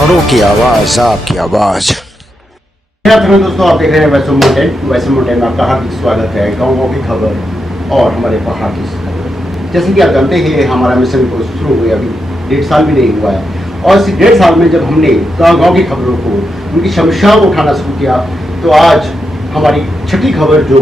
पहाड़ों की आवाज, आपकी आवाज। दोस्तों, आप देख रहे हैं वैष्णो माउंटेन में आपका हार्दिक स्वागत है। गाँव की खबर और हमारे पहाड़ की खबर। जैसे कि आप जानते हैं, हमारा मिशन को शुरू हुए अभी 1.5 साल भी नहीं हुआ है, और इस 1.5 साल में जब हमने गाँव की खबरों को, उनकी समस्याओं को उठाना शुरू किया, तो आज हमारी छठी खबर जो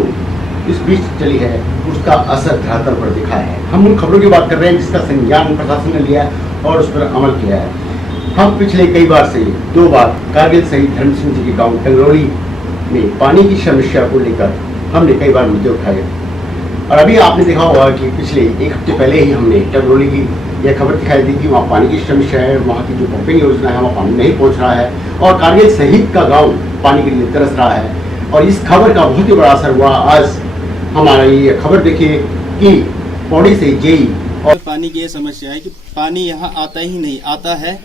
इस बीच चली है, उसका असर धरातल पर दिखा है। हम उन खबरों की बात कर रहे हैं जिसका संज्ञान प्रशासन ने लिया और उस पर अमल किया है। हम पिछले कई बार से 2 बार कारगिल शहीद धर्म सिंह जी के गाँव टंगरौली में पानी की समस्या को लेकर हमने कई बार मुद्दे उठाए, और अभी आपने देखा होगा कि पिछले 1 हफ्ते पहले ही हमने टंगरौली की यह खबर दिखाई दी कि वहाँ पानी की समस्या है, वहाँ की जो पंपिंग योजना है वहाँ पानी नहीं पहुँच रहा है, और कारगिल शहीद का गाँव पानी के लिए तरस रहा है। और इस खबर का बहुत ही बड़ा असर हुआ। आज हमारा ये खबर देखिए कि पौड़ी से जेई और पानी की ये समस्या है कि पानी यहाँ आता ही नहीं, आता है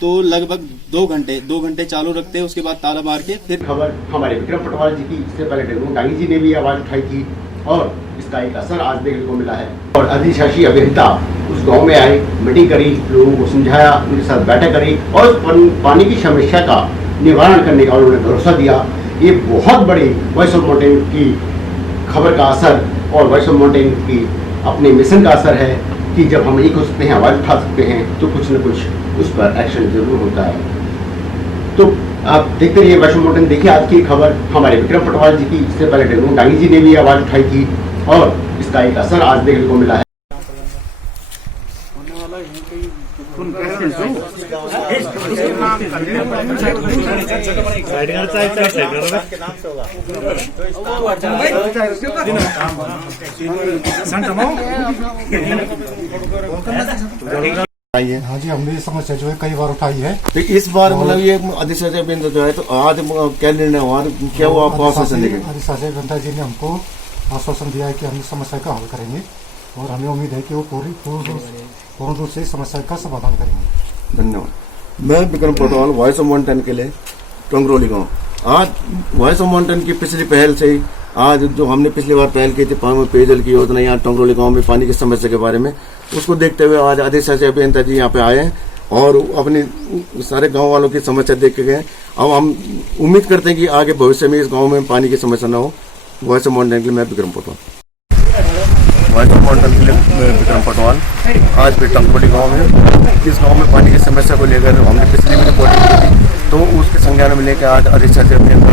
तो लगभग 2 घंटे चालू रखते हैं, उसके बाद ताला मार के फिर। खबर हमारे विक्रम पटवाल जी की, इससे पहले डेंगू डांगी जी ने भी आवाज उठाई थी, और इसका एक असर आज देखने को मिला है। और अधिशासी अभियंता उस गांव में आए, मीटिंग करी, लोगों को समझाया, उनके साथ बैठक करी, और पानी की समस्या का निवारण करने का उन्होंने भरोसा दिया। ये बहुत बड़ी वैष्णो माउंटेन की खबर का असर और वैष्णो माउंटेन की अपने मिशन का असर है कि जब हम एक हो सकते हैं, आवाज उठा सकते हैं, तो कुछ न कुछ उस पर एक्शन जरूर होता है। तो आप देखते रहिए वैष्णो माउंटेन। देखिए आज की खबर हमारे विक्रम पटवाल जी की, इससे पहले डेंगू डांगी जी ने भी आवाज उठाई थी, और इसका एक असर आज देखने को मिला है। हाँ जी, हमने ये समस्या जो है कई बार उठाई है। तो इस बार मतलब ये अधिशासी अभियंता जो है, तो आज क्या निर्णय हुआ, क्या वो आपको आश्वासन देंगे? अधिशासी अभियंता जी ने हमको आश्वासन दिया है कि हम इस समस्या का हल करेंगे, और हमें उम्मीद है कि वो पूर्ण रूप से इस समस्या का समाधान करेंगे। धन्यवाद। मैं Vikram Patwal, voice of mountain के लिए टंगरौली गाँव। आज वॉइस ऑफ माउंटेन की पिछली पहल से आज जो हमने पिछली बार पहल की थी पेयजल की योजना यहाँ टंगरौली गांव में पानी की समस्या के बारे में, उसको देखते हुए आज अधिशासी अभियंता जी यहाँ पे आए हैं और अपनी सारे गांव वालों की समस्या देख के गए। अब हम उम्मीद करते हैं कि आगे भविष्य में इस गांव में पानी की समस्या न हो। वॉइस ऑफ माउंटेन के लिए मैं Vikram Patwal. Voice of mountain के लिए मैं विक्रम पटवाल। आज फिर टंगरौली गाँव में, इस गाँव में पानी की समस्या को लेकर हमने पिछली भी रिपोर्टिंग की थी, तो उसके संज्ञान में लेकर आज अधिशासी अभियंता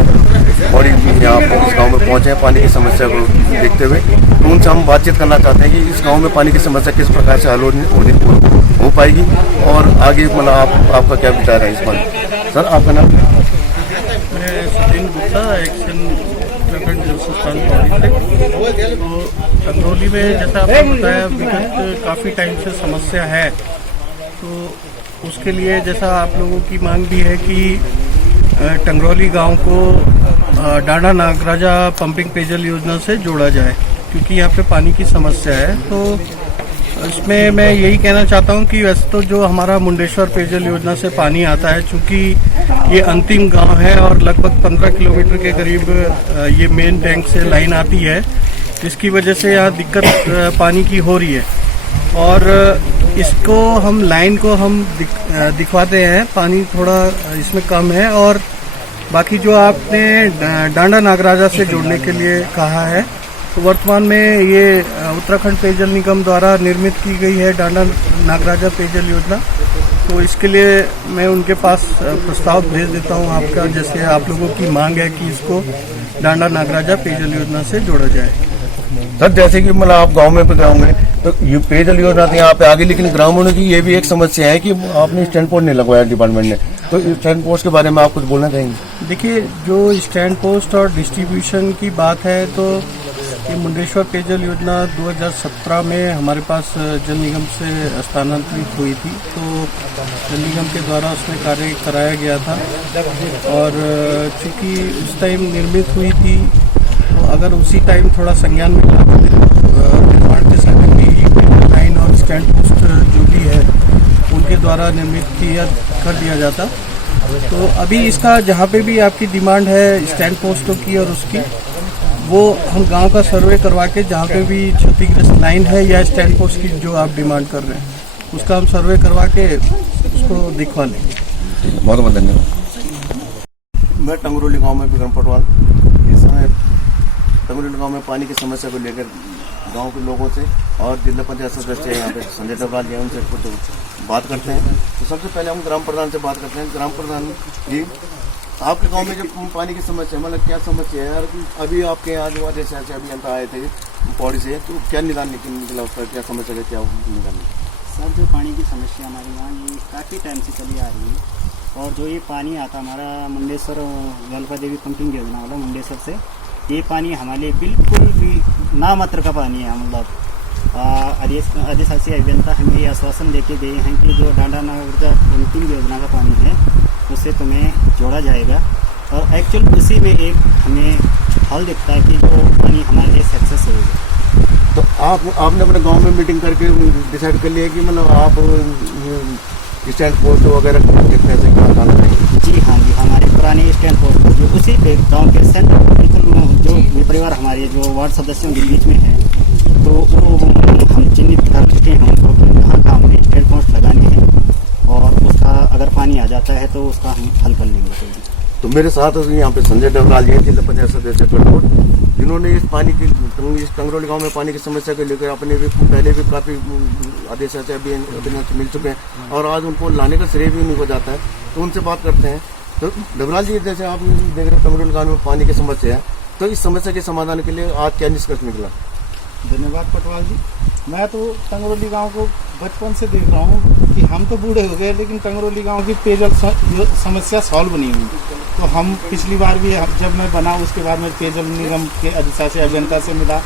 और यहाँ इस गांव में पहुंचे हैं पानी की समस्या को देखते हुए। तो उनसे हम बातचीत करना चाहते हैं कि इस गांव में पानी की समस्या किस प्रकार से हल हो पाएगी, और आगे मतलब आपका क्या विचार है इस पर। सर, आपका नाम? मैं सचिन गुप्ता, एक्शन उत्तराखंड जल संस्थान पौड़ी से। तो टंगरौली में जैसा आपने बताया, विगत काफ़ी टाइम से समस्या है, तो उसके लिए जैसा आप लोगों की मांग भी है कि टंगरौली गांव को डांडा नागराजा पंपिंग पेयजल योजना से जोड़ा जाए, क्योंकि यहाँ पे पानी की समस्या है। तो इसमें मैं यही कहना चाहता हूँ कि वैसे तो जो हमारा मुंडेश्वर पेयजल योजना से पानी आता है, चूँकि ये अंतिम गांव है और लगभग 15 किलोमीटर के करीब ये मेन टैंक से लाइन आती है, जिसकी वजह से यहाँ दिक्कत पानी की हो रही है। और इसको हम लाइन को हम दिखवाते हैं, पानी थोड़ा इसमें कम है, और बाकी जो आपने डांडा नागराजा से जोड़ने के लिए कहा है, तो वर्तमान में ये उत्तराखंड पेयजल निगम द्वारा निर्मित की गई है डांडा नागराजा पेयजल योजना। तो इसके लिए मैं उनके पास प्रस्ताव भेज देता हूँ आपका, जैसे आप लोगों की मांग है कि इसको डांडा नागराजा पेयजल योजना से जोड़ा जाए। सर, जैसे कि मतलब आप गांव में गाँव में तो ये पेयजल योजना थी यहाँ पे आगे, लेकिन ग्रामीणों की ये भी एक समस्या है कि आपने स्टैंड पोस्ट नहीं लगवाया डिपार्टमेंट ने, तो स्टैंड पोस्ट के बारे में आप कुछ बोलना चाहेंगे? देखिए, जो स्टैंड पोस्ट और डिस्ट्रीब्यूशन की बात है, तो ये मुंडेश्वर पेयजल योजना 2017 में हमारे पास जल निगम से स्थानांतरित हुई थी, तो जल निगम के द्वारा उसमें कार्य कराया गया था, और चूँकि उस टाइम निर्मित हुई थी, तो अगर उसी टाइम थोड़ा संज्ञान मिला निर्माण के समय भी लाइन और स्टैंड पोस्ट जो भी है उनके द्वारा निर्मित कर दिया जाता। तो अभी इसका जहाँ पे भी आपकी डिमांड है स्टैंड पोस्टों की और उसकी, वो हम गांव का सर्वे करवा के जहाँ पे भी क्षतिग्रस्त लाइन है या स्टैंड पोस्ट की जो आप डिमांड कर रहे हैं, उसका हम सर्वे करवा के उसको दिखवा लेंगे। बहुत बहुत धन्यवाद। मैं टंगरोली गांव में विक्रम पटवाल। इस समय टंगरोली गांव में पानी की समस्या को लेकर गांव के लोगों से और जिला पंचायत सदस्य यहाँ पे संजय डबराल जी उनसे कुछ बात करते हैं। तो सबसे पहले हम ग्राम प्रधान से बात करते हैं। ग्राम प्रधान जी, आपके गांव में जो पानी की समस्या है, मतलब क्या समस्या है? और अभी आपके यहाँ जो जैसे अभियंता आए थे पौड़ी से, तो क्या निदान निकला उसका, क्या समस्या है, क्या निदान? सर, जो पानी की समस्या हमारे यहाँ ये काफ़ी टाइम से चली आ रही है। और जो ये पानी आता हमारा मुंडेश्वर गलपा देवी पंपिंग योजना वाला मुंडेश्वर से, ये पानी हमारे लिए बिल्कुल भी नामात्र का पानी है। मतलब आदिशासी अभियंता हमें ये आश्वासन देके गए हैं कि जो डांडा नागरजा पंपिंग योजना का पानी है उससे तुम्हें जोड़ा जाएगा। और एक्चुअल उसी में एक हमें हल दिखता है कि जो पानी हमारे लिए सक्सेस होगा। तो आपने अपने गांव में मीटिंग करके डिसाइड कर लिया कि मतलब आप स्टैंड पोस्ट वगैरह कितने से क्या डालना चाहिए? जी हाँ जी, हमारे पुराने स्टैंड पोस्ट जो उसी पे गाँव के सेंटर बिल्कुल जो परिवार हमारे जो वार्ड सदस्यों के बीच में है, तो वो हम चिन्हित कर चुके हैं उनको कहाँ कहाँ हमें स्टैंड पोस्ट लगाने हैं, और उसका अगर पानी आ जाता है तो उसका हम हल कर लेंगे। तो मेरे साथ यहाँ पे संजय डबराल जी जिला पंचायत सदस्य कटोर, जिन्होंने इस पानी की इस टंगरोली गांव में पानी की समस्या को लेकर अपने भी पहले भी काफ़ी आदेश अभियान मिल चुके हैं और आज उनको लाने का श्रेय भी उन्हीं को जाता है। तो उनसे बात करते हैं। तो डबराल जी, जैसे आप देख रहे हो टंगरोली गांव में पानी की समस्या है, तो इस समस्या के समाधान के लिए आज क्या निष्कर्ष निकला? धन्यवाद पटवाल जी। मैं तो टंगरोली गांव को बचपन से देख रहा हूं कि हम तो बूढ़े हो गए, लेकिन टंगरोली गांव की पेयजल समस्या सॉल्व नहीं हुई। तो हम पिछली बार भी जब मैं बना उसके बाद मैं पेयजल निगम के अधिशासी अभियंता से मिला।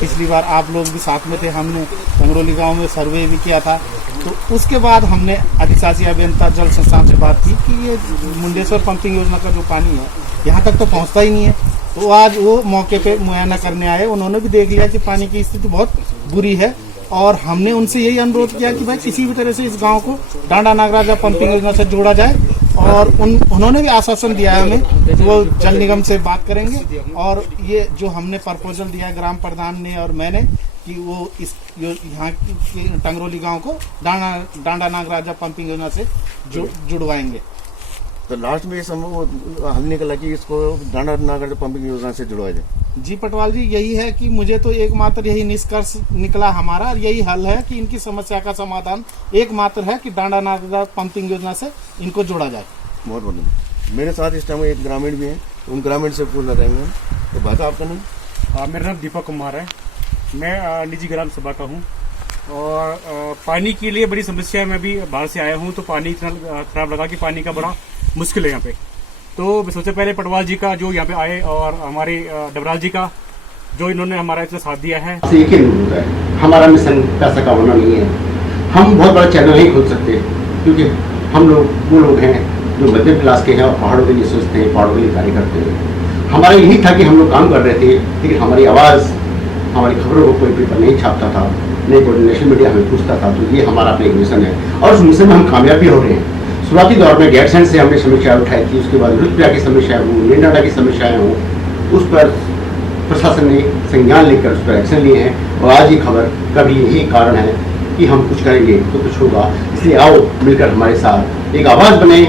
पिछली बार आप लोग भी साथ में थे, हमने टंगरोली गांव में सर्वे भी किया था। तो उसके बाद हमने अधिशासी अभियंता जल संस्थान से बात की कि ये मुंडेश्वर पंपिंग योजना का जो पानी है यहाँ तक तो पहुँचता ही नहीं है। तो आज वो मौके पे मुआयना करने आए, उन्होंने भी देख लिया कि पानी की स्थिति बहुत बुरी है, और हमने उनसे यही अनुरोध किया कि भाई किसी भी तरह से इस गांव को डांडा नागराजा पंपिंग योजना से जोड़ा जाए। और उन्होंने भी आश्वासन दिया है हमें कि वो जल निगम से बात करेंगे। और ये जो हमने प्रपोजल दिया ग्राम प्रधान ने और मैंने कि वो इस यहाँ की टंगरोली गांव को डांडा नागराजा पंपिंग योजना से जुड़वाएंगे। तो लास्ट में ये संभव हल निकला कि इसको डांडा नागराजा पंपिंग योजना से जुड़वाया जाए। जी पटवाल जी, यही है कि मुझे तो एकमात्र यही निष्कर्ष निकला हमारा, और यही हल है कि इनकी समस्या का समाधान एकमात्र है कि डांडा नागराजा पंपिंग योजना से इनको जोड़ा जाए। बहुत बहुत मेरे साथ इस टाइम एक ग्रामीण भी है, उन ग्रामीण से पूछना चाहेंगे। तो भाई आपका नाम? मेरा नाम दीपक कुमार है। मैं निजी ग्राम सभा का हूँ और पानी के लिए बड़ी समस्या है। मैं भी बाहर से आया हूँ, तो पानी इतना खराब लगा कि पानी का बड़ा मुश्किल है यहाँ पे। तो सबसे पहले पटवाल जी का जो यहाँ पे आए और हमारे डबराल जी का जो इन्होंने हमारा इतना साथ दिया है। एक ही अनुरोध है, हमारा मिशन पैसा कमाना नहीं है। हम बहुत बड़ा चैनल नहीं खोल सकते, क्योंकि हम लोग वो लोग हैं जो मध्यम क्लास के हैं और पहाड़ों के लिए सोचते हैं, पहाड़ों के लिए कार्य करते हैं। हमारा यही था कि हम लोग काम कर रहे थे, लेकिन हमारी आवाज़, हमारी खबरों को कोई पेपर नहीं छापता था, नहीं कोई नेशनल मीडिया हमें पूछता था। तो ये हमारा अपना एक मिशन है और उस मिशन में हम कामयाब भी हो रहे हैं। शुरुआती दौर में गैरसैंड से हमने समस्या उठाई थी, उसके बाद रुद्रप्रयाग की समस्या हो, नीलडांडा की समस्याएं हो, उस पर प्रशासन ने संज्ञान लेकर उस पर एक्शन लिए हैं। और आज ये खबर का भी यही कारण है कि हम कुछ करेंगे तो कुछ होगा। इसलिए आओ मिलकर हमारे साथ एक आवाज़ बने।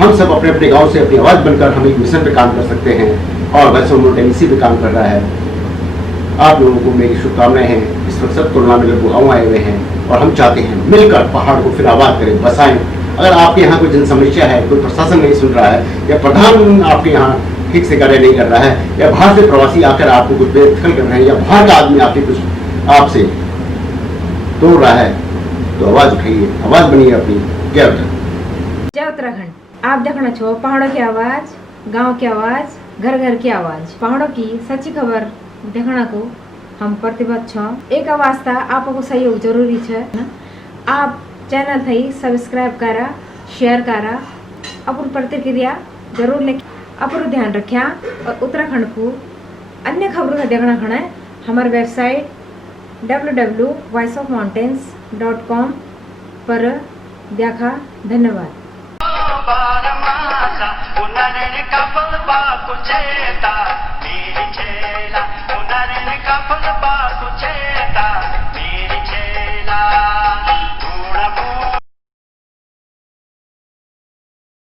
हम सब अपने अपने गाँव से अपनी आवाज़ बनकर हम एक मिशन पर काम कर सकते हैं, और वैसे मोटेन इसी पर काम कर रहा है। आप लोगों को मेरी शुभकामनाएं हैं। इस वक्त सब तुलना में लोग गाँव आए हुए हैं और हम चाहते हैं मिलकर पहाड़ को फिर आबाद करें, बसाएं। अगर आपके यहाँ कोई जन समस्या है, कोई प्रशासन नहीं सुन रहा है, या प्रधान आपके यहाँ ठीक से कार्य नहीं कर रहा है, या बाहर से प्रवासी आकर आपको कुछ बेदखल कर रहे हैं, या बाहर का आदमी आके कुछ आपसे तोड़ रहा है, तो आवाज़ उठाइए, आवाज़ बनिए अपनी। जय उत्तराखंड। जय उत्तराखंड। आप देखना छो पहाड़ों की आवाज़, गाँव की आवाज़, घर घर की आवाज़, पहाड़ों की सच्ची खबर देखना को हम प्रतिबद्ध छो। एक आवाज़ था, आपको सहयोग जरूरी है। आप चैनल थी सब्सक्राइब करा, शेयर करा, अपन प्रतिक्रिया जरूर लिख, अपन ध्यान रखा। और उत्तराखंड को अन्य खबरों का देखना खड़ा है हमारे वेबसाइट www.voiceofmountains.com पर देखा। धन्यवाद।